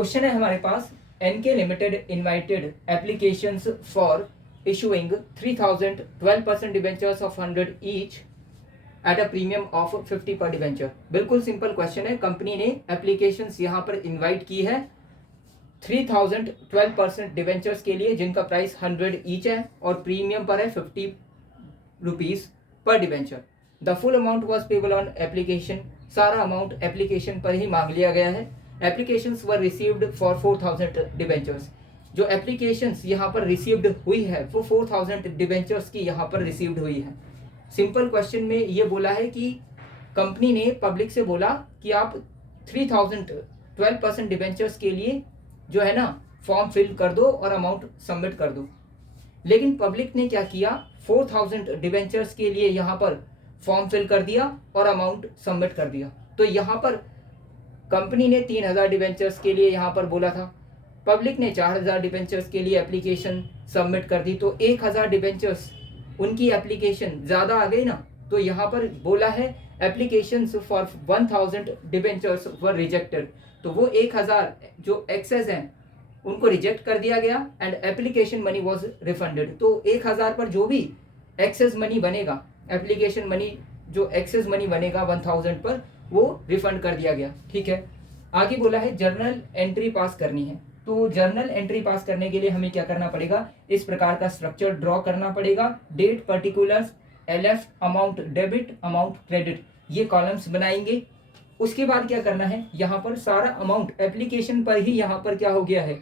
Question है हमारे पास, NK limited invited applications for issuing 3000 12% debentures of 100 each at a premium of 50 per debenture. बिल्कुल simple question है। Company ने applications यहाँ पर इनवाइट की है 3000 12% डिबेंचर्स के लिए, जिनका प्राइस 100 ईच है और प्रीमियम पर है 50 rupees per debenture. The full amount was payable on application. सारा अमाउंट एप्लीकेशन पर ही मांग लिया गया है। Applications were received for 4000 debentures. जो एप्लीकेशंस यहाँ पर रिसीव्ड हुई है वो 4000 डिबेंचर्स की यहाँ पर रिसीव्ड हुई है। सिंपल क्वेश्चन में ये बोला है कि कंपनी ने पब्लिक से बोला कि आप 3000 12% डिबेंचर्स के लिए जो है ना फॉर्म फिल कर दो और अमाउंट सबमिट कर दो। लेकिन पब्लिक ने क्या किया, 4000 डिबेंचर्स के लिए यहाँ पर फॉर्म फिल कर दिया और अमाउंट सबमिट कर दिया। तो यहाँ पर कंपनी ने 3000 डिबेंचर्स के लिए यहाँ पर बोला था, पब्लिक ने 4000 डिबेंचर्स के लिए एप्लीकेशन सबमिट कर दी, तो 1000 डिबेंचर्स उनकी एप्लीकेशन ज़्यादा आ गई ना। तो यहाँ पर बोला है application for 1000 debentures were rejected. तो वो 1000 जो एक्सेस हैं उनको रिजेक्ट कर दिया गया and application money was refunded. तो 1000 पर जो भी एक्सेस मनी बनेगा, एप्लीकेशन मनी जो एक्सेस मनी बनेगा 1000 पर, वो रिफंड कर दिया गया। ठीक है, आगे बोला है जर्नल एंट्री पास करनी है। तो जर्नल एंट्री पास करने के लिए हमें क्या करना पड़ेगा, इस प्रकार का स्ट्रक्चर ड्रॉ करना पड़ेगा। Date, particulars, LF, amount debit, amount credit, ये कॉलम्स बनाएंगे। उसके बाद क्या करना है, यहाँ पर सारा अमाउंट एप्लीकेशन पर ही यहाँ पर क्या हो गया है,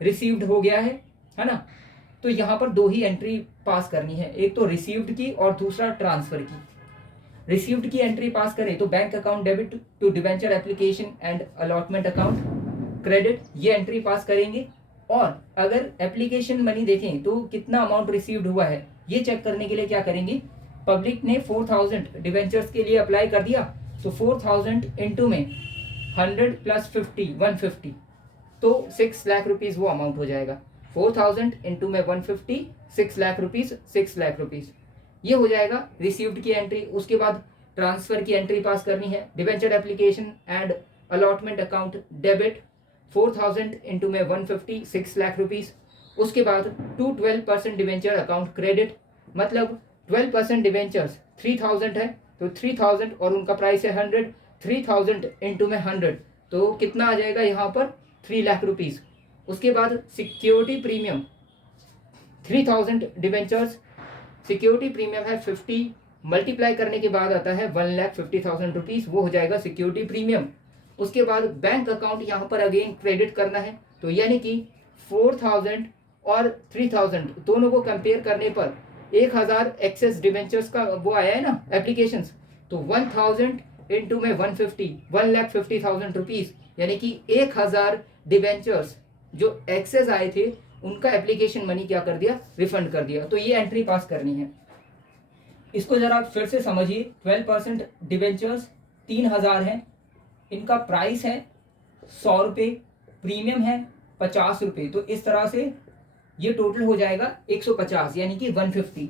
रिसीव्ड हो गया है ना। तो यहाँ पर दो ही एंट्री पास करनी है, एक तो रिसीव्ड की और दूसरा ट्रांसफर की। रिसीव्ड की एंट्री पास करें तो bank account debit to debenture application and allotment account credit, ये एंट्री पास करेंगे। और अगर एप्लीकेशन मनी देखें तो कितना अमाउंट रिसीव्ड हुआ है ये चेक करने के लिए क्या करेंगे, पब्लिक ने 4000 डिबेंचर्स के लिए अप्लाई कर दिया, तो 4000 इंटू में 100 प्लस 50 150, तो 6 लाख रुपीज वो अमाउंट हो जाएगा। 4000 इंटू में 150, 6 लाख रुपीज, 6 लाख रुपीज ये हो जाएगा रिसीव्ड की एंट्री। उसके बाद ट्रांसफर की एंट्री पास करनी है। Debenture application and allotment account debit 4000 into में 150, 6 लाख रुपीज। उसके बाद टू 12% डिबेंचर अकाउंट क्रेडिट, मतलब 12% डिबेंचर्स 3000 है, तो 3000 और उनका प्राइस है 100, 3000 इंटू में 100, तो कितना आ जाएगा यहाँ पर 3 लाख रुपीज। उसके बाद security premium 3000 debentures, security premium है 50, मल्टीप्लाई करने के बाद आता है 1,50,000 रुपीज, वो हो जाएगा सिक्योरिटी प्रीमियम। उसके बाद बैंक अकाउंट यहाँ पर अगेन क्रेडिट करना है, तो यानी कि 4000 और 3000 दोनों को कंपेयर करने पर 1000 एक्सेस डिबेंचर्स का वो आया है ना एप्लीकेशंस, तो 1000 इंटू में 150, 1,50,000 रुपीज, यानी कि 1000 डिबेंचर्स जो एक्सेस आए थे उनका एप्लीकेशन मनी क्या कर दिया, रिफंड कर दिया। तो ये एंट्री पास करनी है। इसको जरा फिर से समझिए। 12% डिबेंचर्स 3000 हैं, इनका प्राइस है 100 रुपये, प्रीमियम है 50 रुपये, तो इस तरह से ये टोटल हो जाएगा 150, यानी कि 150।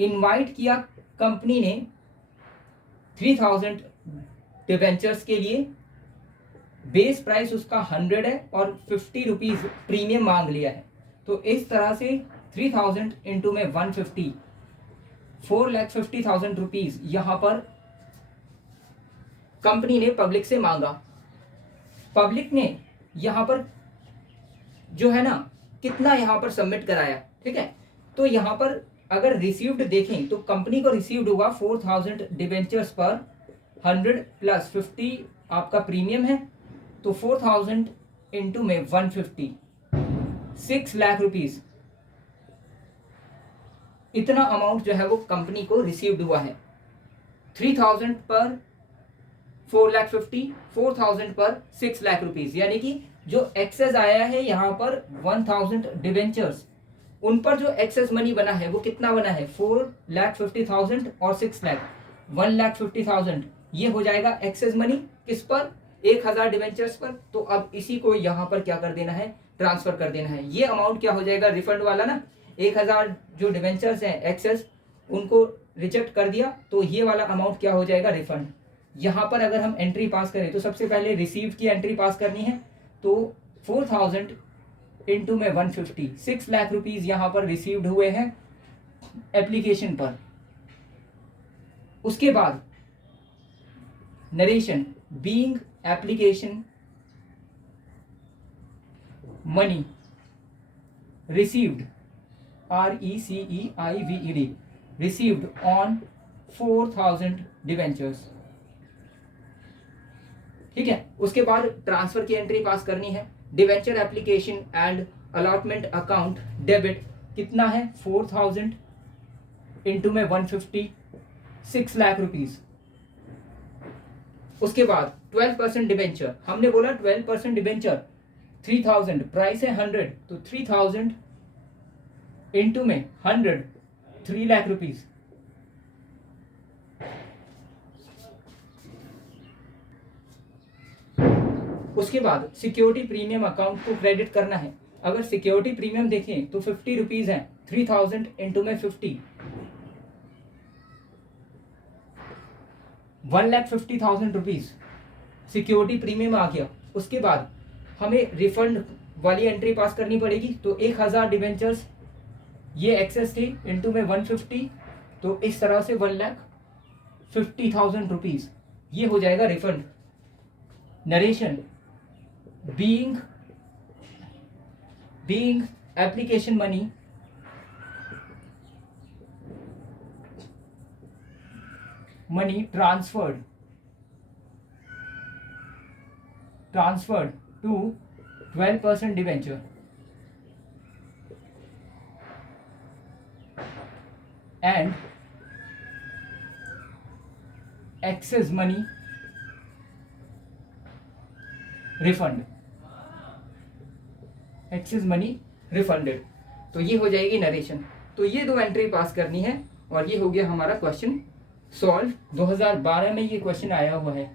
इनवाइट किया कंपनी ने 3000 डिबेंचर्स के लिए, बेस प्राइस उसका 100 है और 50 रुपीज प्रीमियम मांग लिया है। तो इस तरह से 3000 इंटू में 150, 4,50,000 रुपीज यहाँ पर कंपनी ने पब्लिक से मांगा। पब्लिक ने यहाँ पर जो है ना कितना यहाँ पर सबमिट कराया, ठीक है। तो यहाँ पर अगर रिसीव्ड देखें तो कंपनी को रिसीव्ड होगा 4000 डिबेंचर्स पर 100 प्लस 50 आपका प्रीमियम है, तो 4000 इंटू में 150, 6 लाख रुपीज, इतना अमाउंट जो है वो कंपनी को रिसीव्ड हुआ है। 3000 पर 4,50,000, 4000 पर 6 लाख रुपीज, यानी कि जो एक्सेस आया है यहाँ पर 1000 डिबेंचर्स, उन पर जो एक्सेस मनी बना है वो कितना बना है, 4,50,000 और 6 लाख, 1,50,000 ये हो जाएगा एक्सेस मनी किस पर, 1000 डिबेंचर्स पर। तो अब इसी को यहाँ पर क्या कर देना है, ट्रांसफर कर देना है। ये अमाउंट क्या हो जाएगा, रिफंड वाला ना। 1000 जो डिबेंचर्स हैं एक्सेस, उनको रिजेक्ट कर दिया, तो ये वाला अमाउंट क्या हो जाएगा, रिफंड। यहाँ पर अगर हम एंट्री पास करें तो सबसे पहले रिसीव्ड की एंट्री पास करनी है, तो 4000 इंटू में 150, 6 लाख रुपीज यहाँ पर रिसीव्ड हुए हैं एप्लीकेशन पर। उसके बाद narration, being application money received, RECEIVED, received on 4000 debentures. ठीक है, उसके बाद ट्रांसफर की एंट्री पास करनी है। Debenture application and allotment account debit कितना है 4000 इंटू में 150, 6 लाख रुपीज। उसके बाद 12% डिवेंचर, हमने बोला 12% डिवेंचर 3000, प्राइस है 100, तो 3000 इंटू में 100, 3 लाख रुपीज। उसके बाद सिक्योरिटी प्रीमियम अकाउंट को क्रेडिट करना है। अगर सिक्योरिटी प्रीमियम देखें तो 50 रुपीज है, 3000 इंटू में 50, 1,50,000 रुपीज सिक्योरिटी प्रीमियम आ गया। उसके बाद हमें रिफंड वाली एंट्री पास करनी पड़ेगी, तो 1000 डिवेंचर्स ये एक्सेस थे इंटू में 150, तो इस तरह से 1,50,000 रुपीज ये हो जाएगा refund. Narration, being application money transferred to 12% debenture and excess money refund, excess money refunded. तो ये हो जाएगी नरेशन। तो ये 2 एंट्री पास करनी है और ये हो गया हमारा क्वेश्चन सॉल्व। 2012 में ये क्वेश्चन आया हुआ है।